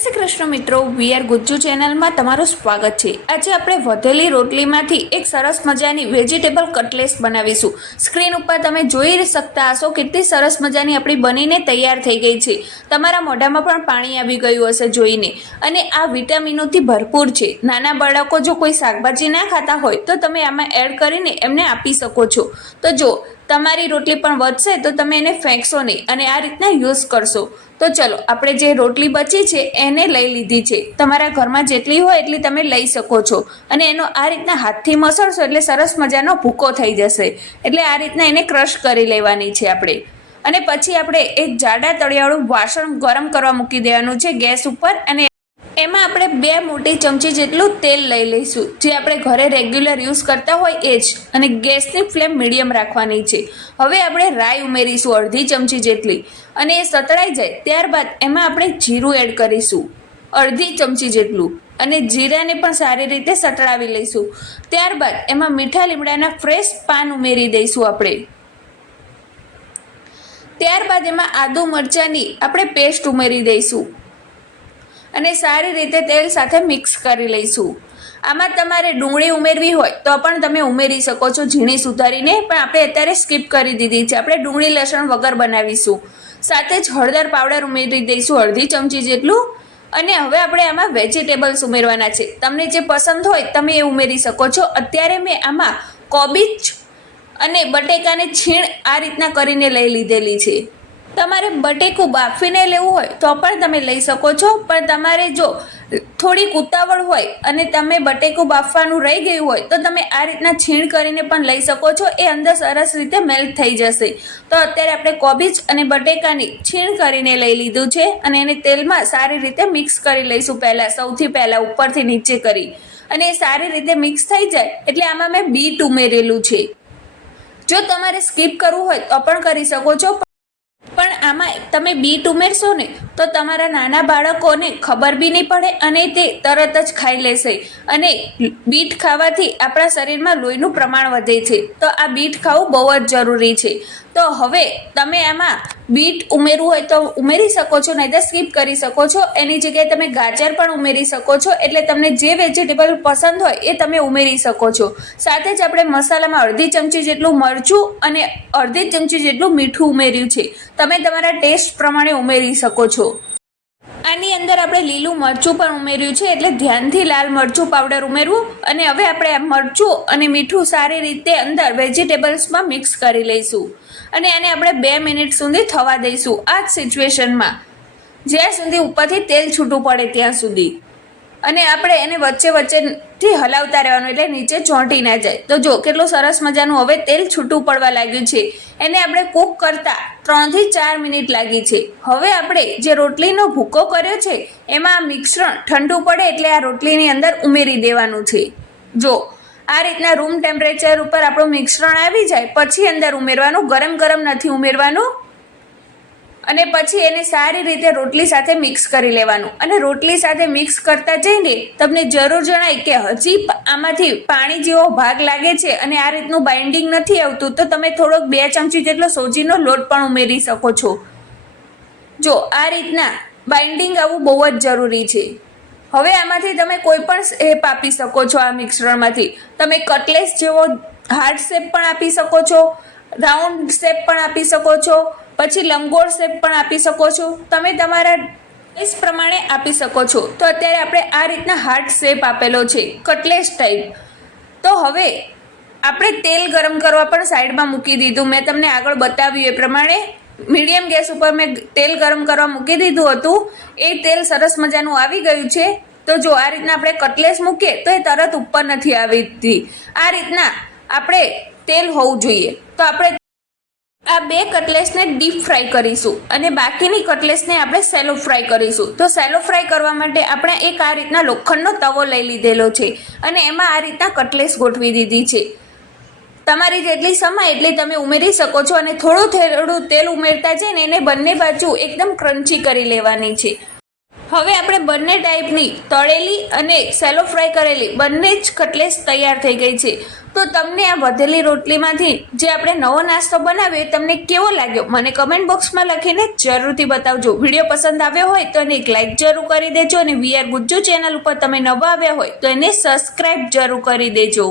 શ્રી કૃષ્ણ મિત્રો વીઆર ગુજ્જુ ચેનલમાં તમારું સ્વાગત છે. આજે આપણે વધેલી રોટલીમાંથી એક સરસ મજાની વેજીટેબલ કટલેસ બનાવીશું. સ્ક્રીન ઉપર તમે જોઈ શકતા હશો કેટલી સરસ મજાની આપણી બનીને તૈયાર થઈ ગઈ છે. તમારા મોઢામાં પણ પાણી આવી ગયું હશે જોઈને. અને આ વિટામિનોથી ભરપૂર છે. નાના બાળકો જો કોઈ શાકભાજી ના ખાતા હોય તો તમે આમાં એડ કરીને એમને આપી શકો છો. તો જો તમારી રોટલી પણ વધશે તો તમે એને ફેંકશો નહીં અને આ રીતના યુઝ કરશો. તો ચલો, આપણે જે રોટલી બચી છે એને લઈ લીધી છે. તમારા ઘરમાં જેટલી હોય એટલી તમે લઈ શકો છો. અને એનો આ રીતના હાથથી મસળશો એટલે સરસ મજાનો ભૂકો થઈ જશે. એટલે આ રીતના એને ક્રશ કરી લેવાની છે આપણે. અને પછી આપણે એક જાડા તળિયાળું વાસણ ગરમ કરવા મૂકી દેવાનું છે ગેસ ઉપર અને એમાં આપણે બે મોટી ચમચી જેટલું તેલ લઈ લઈશું. જે આપણે ઘરે રેગ્યુલર યુઝ કરતા હોય એ જ. અને ગેસની ફ્લેમ મીડિયમ રાખવાની છે. હવે આપણે રાઈ ઉમેરીશું અડધી ચમચી જેટલી. અને એ સતળાઈ જાય ત્યારબાદ એમાં આપણે જીરું એડ કરીશું. અડધી ચમચી જેટલું. અને જીરાને પણ સારી રીતે સતળાવી લઈશું. ત્યારબાદ એમાં મીઠા લીમડાના ફ્રેશ પાન ઉમેરી દઈશું આપણે. ત્યારબાદ એમાં આદુ મરચાંની આપણે પેસ્ટ ઉમેરી દઈશું. અને સારી રીતે તેલ સાથે મિક્સ કરી લઈશું. આમાં તમારે ડુંગળી ઉમેરવી હોય તો પણ તમે ઉમેરી શકો છો ઝીણી સુધારીને, પણ આપણે અત્યારે સ્કીપ કરી દીધી છે. આપણે ડુંગળી, લસણ વગર બનાવીશું. સાથે જ હળદર પાવડર ઉમેરી દઈશું અડધી ચમચી જેટલું. અને હવે આપણે આમાં વેજીટેબલ્સ ઉમેરવાના છે. તમને જે પસંદ હોય તમે એ ઉમેરી શકો છો. અત્યારે મેં આમાં કોબીજ અને બટેકાને છીણ આ રીતના કરીને લઈ લીધેલી છે. તમારે બટેકું બાફીને લેવું હોય તો પણ તમે લઈ શકો છો. પણ તમારે જો થોડીક ઉતાવળ હોય અને તમે બટેકું બાફવાનું રહી ગયું હોય તો તમે આ રીતના છીણ કરીને પણ લઈ શકો છો. એ અંદર સરસ રીતે મેલ્ટ થઈ જશે. તો અત્યારે આપણે કોબીજ અને બટેકાની છીણ કરીને લઈ લીધું છે અને એને તેલમાં સારી રીતે મિક્સ કરી લઈશું પહેલાં, સૌથી પહેલાં ઉપરથી નીચે કરી. અને એ સારી રીતે મિક્સ થઈ જાય એટલે આમાં મેં બીટ ઉમેરેલું છે. જો તમારે સ્કીપ કરવું હોય તો પણ કરી શકો છો. આમાં તમે બીટ ઉમેરશો ને તો તમારા નાના બાળકોને ખબર બી નહીં પડે અને તે તરત જ ખાઈ લેશે. અને બીટ ખાવાથી આપણા શરીરમાં લોહીનું પ્રમાણ વધે છે. તો આ બીટ ખાવું બહુ જ જરૂરી છે. તો હવે તમે આમાં બીટ ઉમેરવું હોય તો ઉમેરી શકો છો નહીં તો સ્કીપ કરી શકો છો. એની જગ્યાએ તમે ગાજર પણ ઉમેરી શકો છો. એટલે તમને જે વેજીટેબલ પસંદ હોય એ તમે ઉમેરી શકો છો. સાથે જ આપણે મસાલામાં અડધી ચમચી જેટલું મરચું અને અડધી ચમચી જેટલું મીઠું ઉમેર્યું છે. તમે તમારા ટેસ્ટ પ્રમાણે ઉમેરી શકો છો. આની અંદર આપણે લીલું મરચું પણ ઉમેર્યું છે, એટલે ધ્યાનથી લાલ મરચું પાવડર ઉમેરવું અને હવે આપણે મરચું અને મીઠું સારી રીતે અંદર વેજીટેબલ્સમાં મિક્સ કરી લઈશું. અને આને આપણે બે મિનિટ સુધી થવા દઈશું આ જ સિચ્યુએશનમાં જ્યાં સુધી ઉપરથી તેલ છૂટું પડે ત્યાં સુધી. અને આપણે એને વચ્ચે વચ્ચેથી હલાવતા રહેવાનું, એટલે નીચે ચોંટી ના જાય. તો જો, કેટલું સરસ મજાનું હવે તેલ છૂટું પડવા લાગ્યું છે. એને આપણે કૂક કરતા ત્રણથી ચાર મિનિટ લાગી છે. હવે આપણે જે રોટલીનો ભૂકો કર્યો છે, એમાં આ મિશ્રણ ઠંડુ પડે એટલે આ રોટલીની અંદર ઉમેરી દેવાનું છે. જો, આ રીતના રૂમ ટેમ્પરેચર ઉપર આપણું મિશ્રણ આવી જાય, પછી અંદર ઉમેરવાનું, ગરમ ગરમ નથી ઉમેરવાનું. અને પછી એને સારી રીતે રોટલી સાથે મિક્સ કરી લેવાનું. અને રોટલી સાથે મિક્સ કરતા જઈને તમને જરૂર જણાય કે હજી આમાંથી પાણી જેવો ભાગ લાગે છે અને આ રીતનું બાઇન્ડિંગ નથી આવતું, તો તમે થોડોક બે ચમચી જેટલો સોજીનો લોટ પણ ઉમેરી શકો છો. જો, આ રીતના બાઇન્ડિંગ આવવું બહુ જ જરૂરી છે. હવે આમાંથી તમે કોઈ પણ શેપ આપી શકો છો આ મિક્સરમાંથી તમે કટલેસ જેવો હાર્ડ શેપ પણ આપી શકો છો રાઉન્ડ શેપ પણ આપી શકો છો પછી લંબગોળ શેપ પણ આપી શકો છો. તમે તમારા ઇસ પ્રમાણે આપી શકો છો. તો અત્યારે આપણે આ રીતના હાર્ટ શેપ આપેલો છે, કટલેસ ટાઈપ તો હવે આપણે તેલ ગરમ કરવા પણ સાઈડમાં મૂકી દીધું. મેં તમને આગળ બતાવ્યું એ પ્રમાણે. મીડિયમ ગેસ ઉપર મેં તેલ ગરમ કરવા મૂકી દીધું હતું. એ તેલ સરસ મજાનું આવી ગયું છે. તો જો આ રીતના આપણે કટલેસ મૂકીએ તો એ તરત ઉપર નથી આવી આ રીતના આપણે તેલ હોવું જોઈએ. તો આપણે આ બે કટલેસને ડીપ ફ્રાય કરીશું અને બાકીની કટલેસને આપણે સેલો ફ્રાય કરીશું. તો સેલો ફ્રાય કરવા માટે આપણે એક આ રીતના લોખંડનો તવો લઈ લીધેલો છે અને એમાં આ રીતના કટલેસ ગોઠવી દીધી છે. તમારી જેટલી સમાય એટલી તમે ઉમેરી શકો છો અને થોડું થોડું તેલ ઉમેરતા જઈને એને બંને બાજુ એકદમ ક્રન્ચી કરી લેવાની છે. હવે આપણે બંને ટાઈપની તળેલી અને સેલો ફ્રાય કરેલી બંને જ કટલેસ તૈયાર થઈ ગઈ છે. તો તમને આ વધેલી રોટલીમાંથી જે આપણે નવો નાસ્તો બનાવ્યો તમને કેવો લાગ્યો? મને કમેન્ટ બોક્સમાં લખીને જરૂરથી બતાવજો. વીડિયો પસંદ આવ્યો હોય તો એને એક લાઈક જરૂર કરી દેજો અને વીઆર ગુજ્જુ ચેનલ ઉપર તમે નવા આવ્યા હોય તો એને સબસ્ક્રાઇબ જરૂર કરી દેજો.